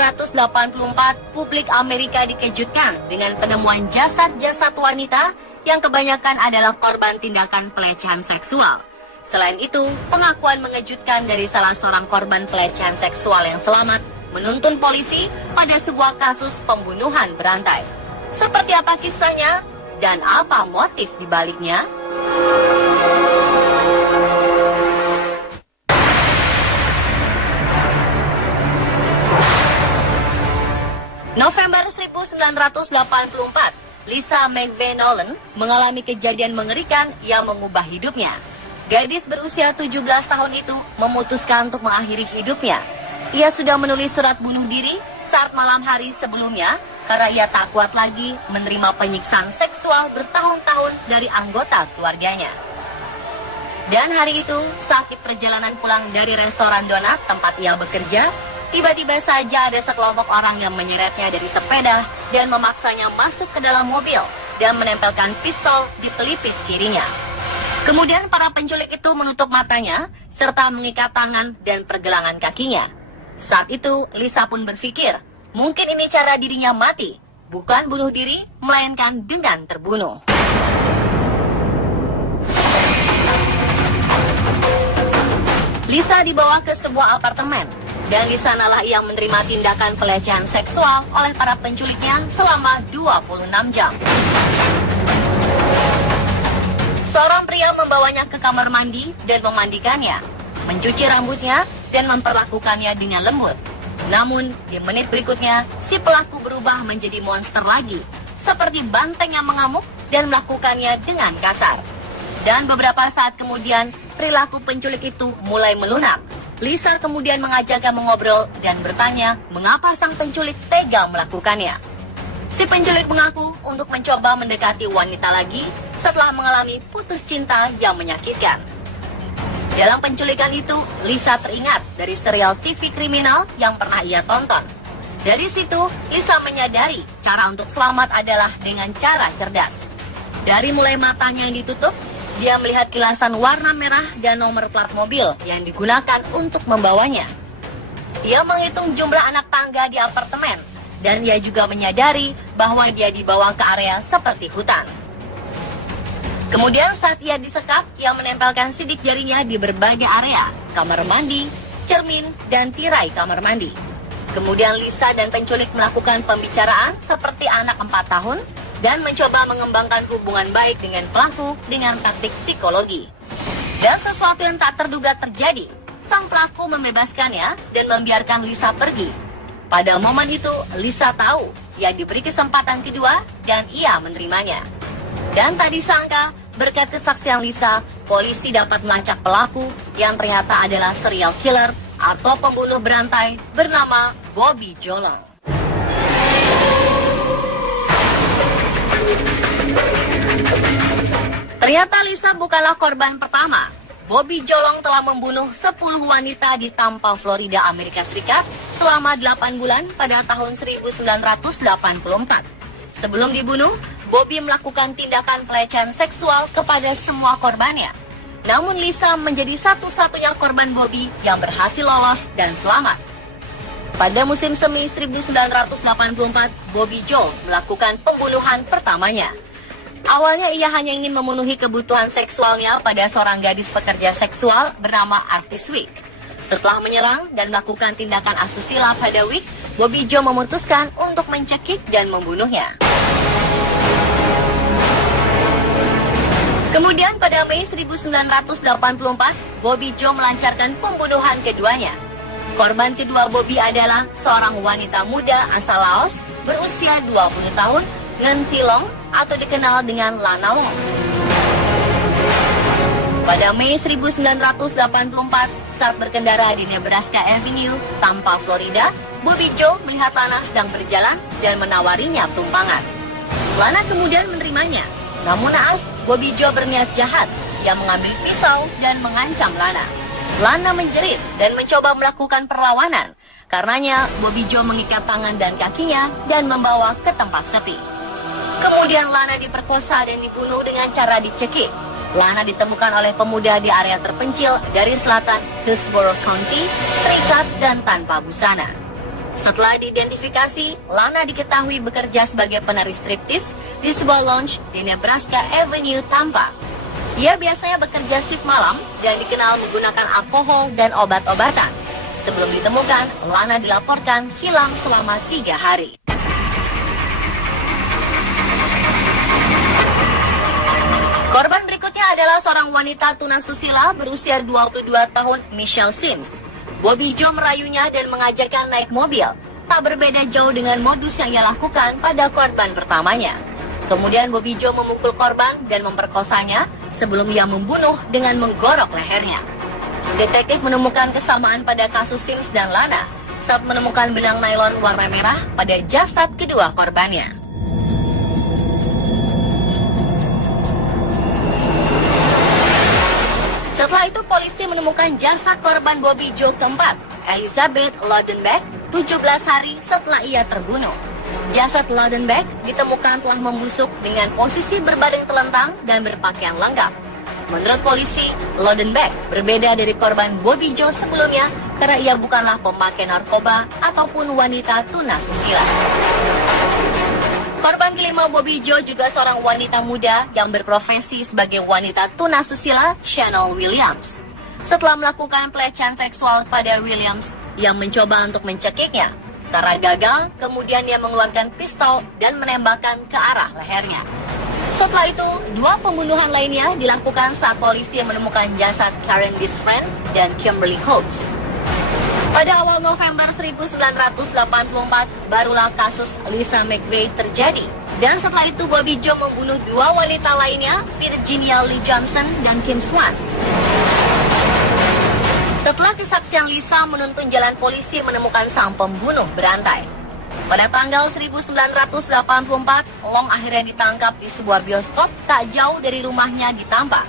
1984, publik Amerika dikejutkan dengan penemuan jasad-jasad wanita yang kebanyakan adalah korban tindakan pelecehan seksual. Selain itu, pengakuan mengejutkan dari salah seorang korban pelecehan seksual yang selamat menuntun polisi pada sebuah kasus pembunuhan berantai. Seperti apa kisahnya dan apa motif dibaliknya? November 1984, Lisa McVey Nolan mengalami kejadian mengerikan yang mengubah hidupnya. Gadis berusia 17 tahun itu memutuskan untuk mengakhiri hidupnya. Ia sudah menulis surat bunuh diri saat malam hari sebelumnya karena ia tak kuat lagi menerima penyiksaan seksual bertahun-tahun dari anggota keluarganya. Dan hari itu, saat di perjalanan pulang dari restoran donat tempat ia bekerja, tiba-tiba saja ada sekelompok orang yang menyeretnya dari sepeda dan memaksanya masuk ke dalam mobil dan menempelkan pistol di pelipis kirinya. Kemudian para penculik itu menutup matanya serta mengikat tangan dan pergelangan kakinya. Saat itu Lisa pun berpikir, mungkin ini cara dirinya mati, bukan bunuh diri, melainkan dengan terbunuh. Lisa dibawa ke sebuah apartemen. Dan di sanalah ia menerima tindakan pelecehan seksual oleh para penculiknya selama 26 jam. Seorang pria membawanya ke kamar mandi dan memandikannya, mencuci rambutnya dan memperlakukannya dengan lembut. Namun, di menit berikutnya, si pelaku berubah menjadi monster lagi, seperti banteng yang mengamuk dan melakukannya dengan kasar. Dan beberapa saat kemudian, perilaku penculik itu mulai melunak. Lisa kemudian mengajaknya mengobrol dan bertanya mengapa sang penculik tega melakukannya. Si penculik mengaku untuk mencoba mendekati wanita lagi setelah mengalami putus cinta yang menyakitkan. Dalam penculikan itu, Lisa teringat dari serial TV kriminal yang pernah ia tonton. Dari situ, Lisa menyadari cara untuk selamat adalah dengan cara cerdas. Dari mulai matanya yang ditutup, dia melihat kilasan warna merah dan nomor plat mobil yang digunakan untuk membawanya. Ia menghitung jumlah anak tangga di apartemen, dan ia juga menyadari bahwa dia dibawa ke area seperti hutan. Kemudian saat ia disekap, ia menempelkan sidik jarinya di berbagai area, kamar mandi, cermin, dan tirai kamar mandi. Kemudian Lisa dan penculik melakukan pembicaraan seperti anak 4 tahun, dan mencoba mengembangkan hubungan baik dengan pelaku dengan taktik psikologi. Dan sesuatu yang tak terduga terjadi. Sang pelaku membebaskannya dan membiarkan Lisa pergi. Pada momen itu, Lisa tahu ia diberi kesempatan kedua dan ia menerimanya. Dan tak disangka, berkat kesaksian Lisa, polisi dapat melacak pelaku yang ternyata adalah serial killer atau pembunuh berantai bernama Bobby Jolong. Ternyata Lisa bukanlah korban pertama. Bobby Jolong telah membunuh 10 wanita di Tampa, Florida, Amerika Serikat selama 8 bulan pada tahun 1984. Sebelum dibunuh, Bobby melakukan tindakan pelecehan seksual kepada semua korbannya. Namun Lisa menjadi satu-satunya korban Bobby yang berhasil lolos dan selamat. Pada musim semi 1984, Bobby Joe melakukan pembunuhan pertamanya. Awalnya ia hanya ingin memenuhi kebutuhan seksualnya pada seorang gadis pekerja seksual bernama Artis Wick. Setelah menyerang dan melakukan tindakan asusila pada Wick, Bobby Joe memutuskan untuk mencekik dan membunuhnya. Kemudian pada Mei 1984, Bobby Joe melancarkan pembunuhan keduanya. Korban kedua Bobby adalah seorang wanita muda asal Laos berusia 20 tahun, Ngen Thi Long, atau dikenal dengan Lana Long. Pada Mei 1984, saat berkendara di Nebraska Avenue, Tampa, Florida, Bobby Joe melihat Lana sedang berjalan dan menawarinya tumpangan. Lana kemudian menerimanya. Namun naas, Bobby Joe berniat jahat. Ia mengambil pisau dan mengancam Lana. Lana menjerit dan mencoba melakukan perlawanan. Karenanya, Bobby Joe mengikat tangan dan kakinya dan membawa ke tempat sepi. Kemudian Lana diperkosa dan dibunuh dengan cara dicekik. Lana ditemukan oleh pemuda di area terpencil dari selatan Hillsborough County, terikat dan tanpa busana. Setelah diidentifikasi, Lana diketahui bekerja sebagai penari striptis di sebuah lounge di Nebraska Avenue, Tampa. Ia biasanya bekerja shift malam dan dikenal menggunakan alkohol dan obat-obatan. Sebelum ditemukan, Lana dilaporkan hilang selama 3 hari. Korban berikutnya adalah seorang wanita tunasusila berusia 22 tahun, Michelle Sims. Bobby Joe merayunya dan mengajaknya naik mobil. Tak berbeda jauh dengan modus yang ia lakukan pada korban pertamanya. Kemudian Bobby Joe memukul korban dan memperkosanya sebelum ia membunuh dengan menggorok lehernya. Detektif menemukan kesamaan pada kasus Sims dan Lana saat menemukan benang nailon warna merah pada jasad kedua korbannya. Setelah itu polisi menemukan jasad korban Bobby Joe keempat, Elizabeth Lodenbeck, 17 hari setelah ia terbunuh. Jasad Lodenbeck ditemukan telah membusuk dengan posisi berbaring telentang dan berpakaian lengkap. Menurut polisi, Lodenbeck berbeda dari korban Bobby Joe sebelumnya karena ia bukanlah pemakai narkoba ataupun wanita tunasusila. Korban kelima Bobby Joe juga seorang wanita muda yang berprofesi sebagai wanita tunasusila, Chanel Williams. Setelah melakukan pelecehan seksual pada Williams yang mencoba untuk mencekiknya, karena gagal, kemudian dia mengeluarkan pistol dan menembakkan ke arah lehernya. Setelah itu, 2 pembunuhan lainnya dilakukan saat polisi menemukan jasad Karen Disfriend dan Kimberly Hobbs. Pada awal November 1984, barulah kasus Lisa McVeigh terjadi. Dan setelah itu, Bobby Joe membunuh 2 wanita lainnya, Virginia Lee Johnson dan Kim Swan. Setelah kesaksian Lisa menuntun jalan, polisi menemukan sang pembunuh berantai. Pada tanggal 1984, Long akhirnya ditangkap di sebuah bioskop tak jauh dari rumahnya di Tampa.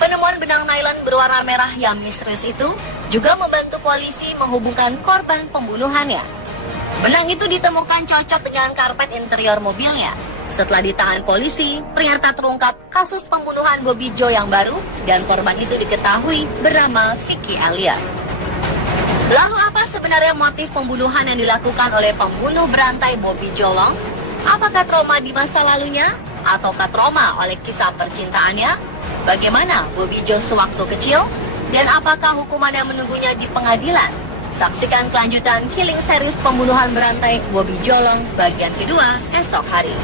Penemuan benang nylon berwarna merah yang misterius itu juga membantu polisi menghubungkan korban pembunuhannya. Benang itu ditemukan cocok dengan karpet interior mobilnya. Setelah ditahan polisi, ternyata terungkap kasus pembunuhan Bobby Joe yang baru dan korban itu diketahui bernama Vicky Elliott. Lalu apa sebenarnya motif pembunuhan yang dilakukan oleh pembunuh berantai Bobby Joe Long? Apakah trauma di masa lalunya? Ataukah trauma oleh kisah percintaannya? Bagaimana Bobby Joe sewaktu kecil? Dan apakah hukuman yang menunggunya di pengadilan? Saksikan kelanjutan Killing Series pembunuhan berantai Bobby Joe Long bagian kedua esok hari.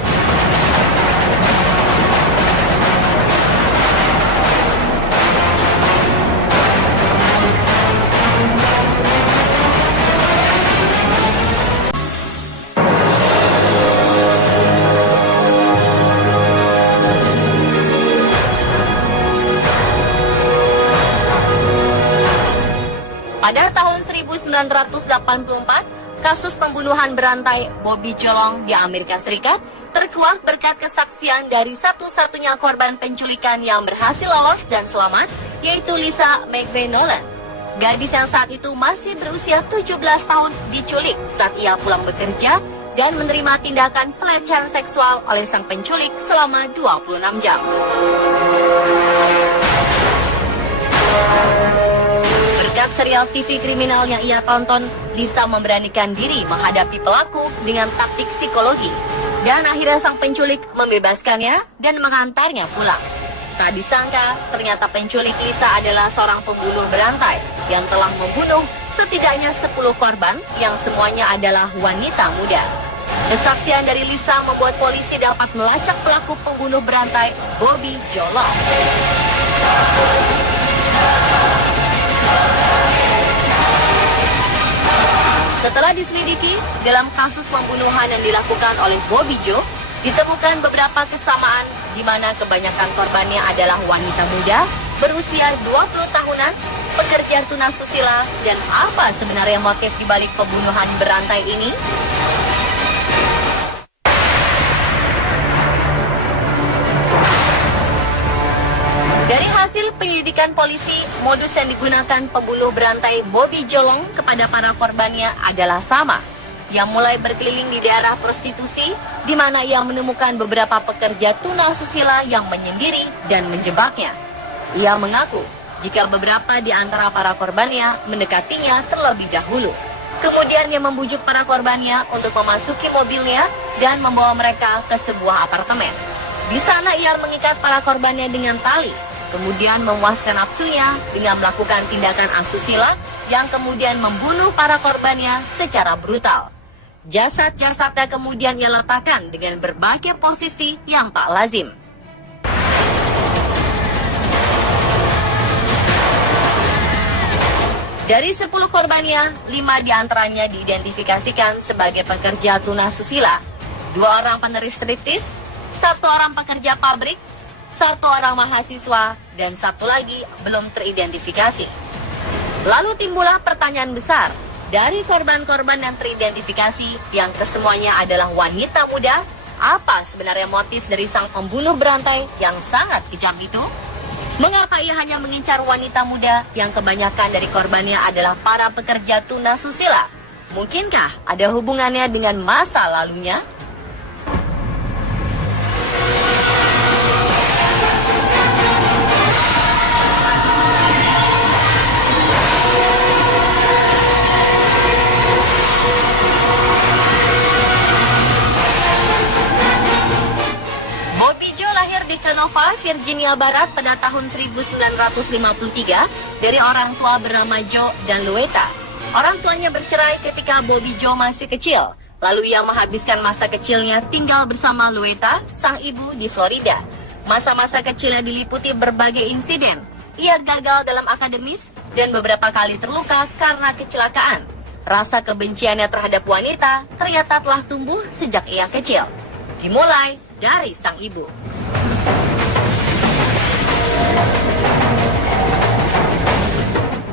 Pada tahun 1984, kasus pembunuhan berantai Bobby Joe Long di Amerika Serikat terkuak berkat kesaksian dari satu-satunya korban penculikan yang berhasil lolos dan selamat, yaitu Lisa McVeigh Nolan. Gadis yang saat itu masih berusia 17 tahun diculik saat ia pulang bekerja dan menerima tindakan pelecehan seksual oleh sang penculik selama 26 jam. Berkat serial TV kriminal yang ia tonton, Lisa memberanikan diri menghadapi pelaku dengan taktik psikologi. Dan akhirnya sang penculik membebaskannya dan mengantarnya pulang. Tak disangka, ternyata penculik Lisa adalah seorang pembunuh berantai yang telah membunuh setidaknya 10 korban yang semuanya adalah wanita muda. Kesaksian dari Lisa membuat polisi dapat melacak pelaku pembunuh berantai Bobby Joe Long. Setelah diselidiki, dalam kasus pembunuhan yang dilakukan oleh Bobby Joe, ditemukan beberapa kesamaan di mana kebanyakan korbannya adalah wanita muda berusia 20 tahunan, pekerja tunasusila, dan apa sebenarnya motif dibalik pembunuhan berantai ini? Dari hasil penyelidikan polisi, modus yang digunakan pembunuh berantai Bobby Joe Long kepada para korbannya adalah sama. Yang mulai berkeliling di daerah prostitusi, di mana ia menemukan beberapa pekerja tunasusila yang menyendiri dan menjebaknya. Ia mengaku jika beberapa di antara para korbannya mendekatinya terlebih dahulu. Kemudian ia membujuk para korbannya untuk memasuki mobilnya dan membawa mereka ke sebuah apartemen. Di sana ia mengikat para korbannya dengan tali, kemudian memuaskan nafsunya dengan melakukan tindakan asusila yang kemudian membunuh para korbannya secara brutal. Jasad-jasadnya kemudian ia letakkan dengan berbagai posisi yang tak lazim. Dari 10 korbannya, 5 diantaranya diidentifikasikan sebagai pekerja tunasusila, 2 orang peneris striptis, 1 orang pekerja pabrik, 1 orang mahasiswa, dan 1 lagi belum teridentifikasi. Lalu timbullah pertanyaan besar, dari korban-korban yang teridentifikasi yang kesemuanya adalah wanita muda, apa sebenarnya motif dari sang pembunuh berantai yang sangat kejam itu? Mengapa ia hanya mengincar wanita muda yang kebanyakan dari korbannya adalah para pekerja tunasusila? Mungkinkah ada hubungannya dengan masa lalunya? Canova, Virginia Barat pada tahun 1953 dari orang tua bernama Joe dan Louetta. Orang tuanya bercerai ketika Bobby Joe masih kecil. Lalu ia menghabiskan masa kecilnya tinggal bersama Louetta, sang ibu di Florida. Masa-masa kecilnya diliputi berbagai insiden. Ia gagal dalam akademis dan beberapa kali terluka karena kecelakaan. Rasa kebenciannya terhadap wanita ternyata telah tumbuh sejak ia kecil. Dimulai dari sang ibu.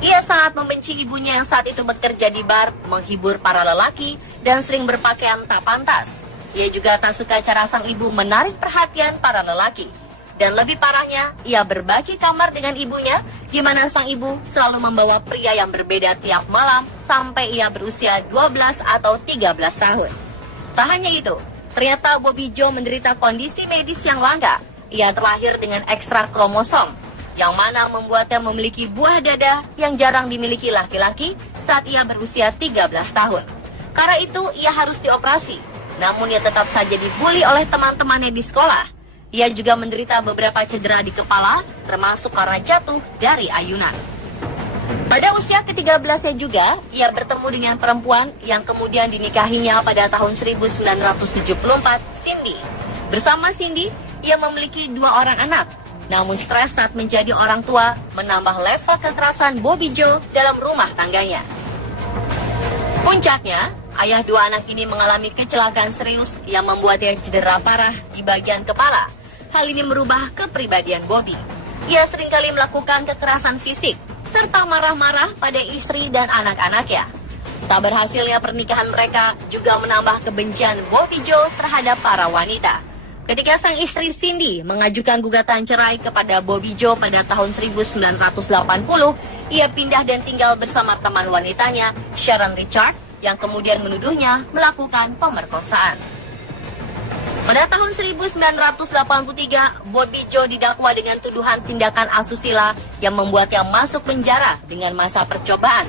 Ia sangat membenci ibunya yang saat itu bekerja di bar, menghibur para lelaki, dan sering berpakaian tak pantas. Ia juga tak suka cara sang ibu menarik perhatian para lelaki. Dan lebih parahnya, ia berbagi kamar dengan ibunya, di mana sang ibu selalu membawa pria yang berbeda tiap malam sampai ia berusia 12 atau 13 tahun. Tak hanya itu, ternyata Bobby Joe menderita kondisi medis yang langka. Ia terlahir dengan ekstra kromosom, yang mana membuatnya memiliki buah dada yang jarang dimiliki laki-laki saat ia berusia 13 tahun. Karena itu, ia harus dioperasi. Namun ia tetap saja dibully oleh teman-temannya di sekolah. Ia juga menderita beberapa cedera di kepala, termasuk karena jatuh dari ayunan. Pada usia ke-13-nya juga, ia bertemu dengan perempuan yang kemudian dinikahinya pada tahun 1974, Cindy. Bersama Cindy, ia memiliki 2 orang anak. Namun stres saat menjadi orang tua menambah level kekerasan Bobby Joe dalam rumah tangganya. Puncaknya, ayah 2 anak ini mengalami kecelakaan serius yang membuatnya cedera parah di bagian kepala. Hal ini merubah kepribadian Bobby. Ia seringkali melakukan kekerasan fisik, serta marah-marah pada istri dan anak-anaknya. Tak berhasilnya pernikahan mereka juga menambah kebencian Bobby Joe terhadap para wanita. Ketika sang istri Cindy mengajukan gugatan cerai kepada Bobby Joe pada tahun 1980, ia pindah dan tinggal bersama teman wanitanya, Sharon Richard, yang kemudian menuduhnya melakukan pemerkosaan. Pada tahun 1983, Bobby Joe didakwa dengan tuduhan tindakan asusila yang membuatnya masuk penjara dengan masa percobaan.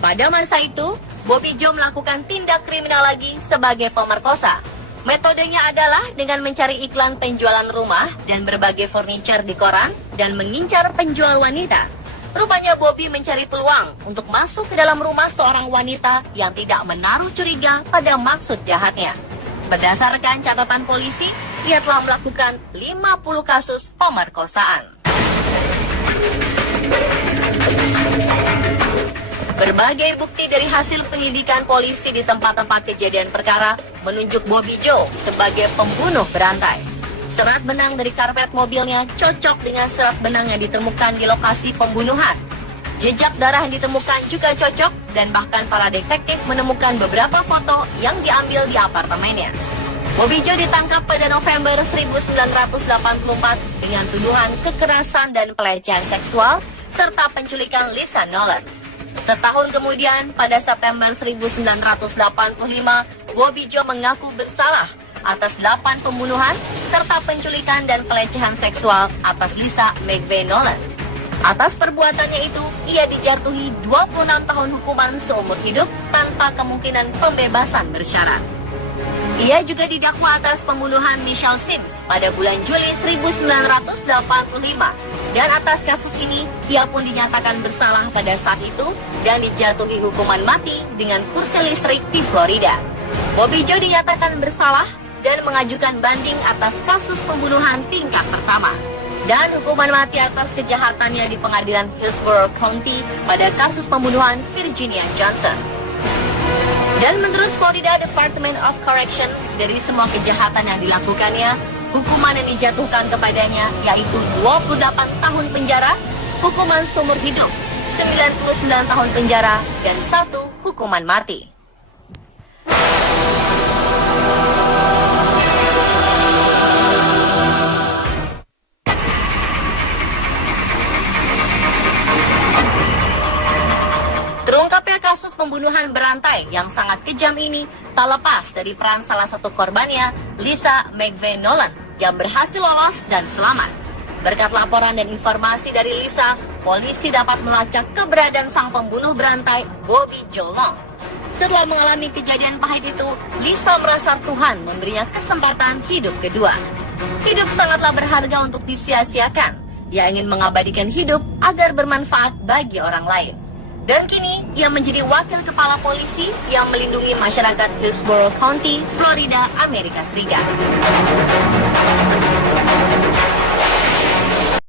Pada masa itu, Bobby Joe melakukan tindak kriminal lagi sebagai pemerkosa. Metodenya adalah dengan mencari iklan penjualan rumah dan berbagai furniture di koran dan mengincar penjual wanita. Rupanya Bobby mencari peluang untuk masuk ke dalam rumah seorang wanita yang tidak menaruh curiga pada maksud jahatnya. Berdasarkan catatan polisi, ia telah melakukan 50 kasus pemerkosaan. Berbagai bukti dari hasil penyelidikan polisi di tempat-tempat kejadian perkara menunjuk Bobby Joe sebagai pembunuh berantai. Serat benang dari karpet mobilnya cocok dengan serat benang yang ditemukan di lokasi pembunuhan. Jejak darah yang ditemukan juga cocok dan bahkan para detektif menemukan beberapa foto yang diambil di apartemennya. Bobby Joe ditangkap pada November 1984 dengan tuduhan kekerasan dan pelecehan seksual serta penculikan Lisa Nolan. Setahun kemudian, pada September 1985, Bobby Joe mengaku bersalah atas 8 pembunuhan serta penculikan dan pelecehan seksual atas Lisa McVeigh Nolan. Atas perbuatannya itu, ia dijatuhi 26 tahun hukuman seumur hidup tanpa kemungkinan pembebasan bersyarat. Ia juga didakwa atas pembunuhan Michelle Sims pada bulan Juli 1985, dan atas kasus ini, ia pun dinyatakan bersalah pada saat itu dan dijatuhi hukuman mati dengan kursi listrik di Florida. Bobby Joe dinyatakan bersalah dan mengajukan banding atas kasus pembunuhan tingkat pertama dan hukuman mati atas kejahatannya di pengadilan Hillsborough County pada kasus pembunuhan Virginia Johnson. Dan menurut Florida Department of Correction, dari semua kejahatan yang dilakukannya, hukuman yang dijatuhkan kepadanya yaitu 28 tahun penjara, hukuman seumur hidup, 99 tahun penjara, dan 1 hukuman mati. Terungkapnya kasus pembunuhan berantai yang sangat kejam ini tak lepas dari peran salah satu korbannya, Lisa McVeigh Nolan, yang berhasil lolos dan selamat. Berkat laporan dan informasi dari Lisa, polisi dapat melacak keberadaan sang pembunuh berantai, Bobby Joe Long. Setelah mengalami kejadian pahit itu, Lisa merasa Tuhan memberinya kesempatan hidup kedua. Hidup sangatlah berharga untuk disia-siakan. Dia ingin mengabadikan hidup agar bermanfaat bagi orang lain. Dan kini, ia menjadi wakil kepala polisi yang melindungi masyarakat Hillsborough County, Florida, Amerika Serikat.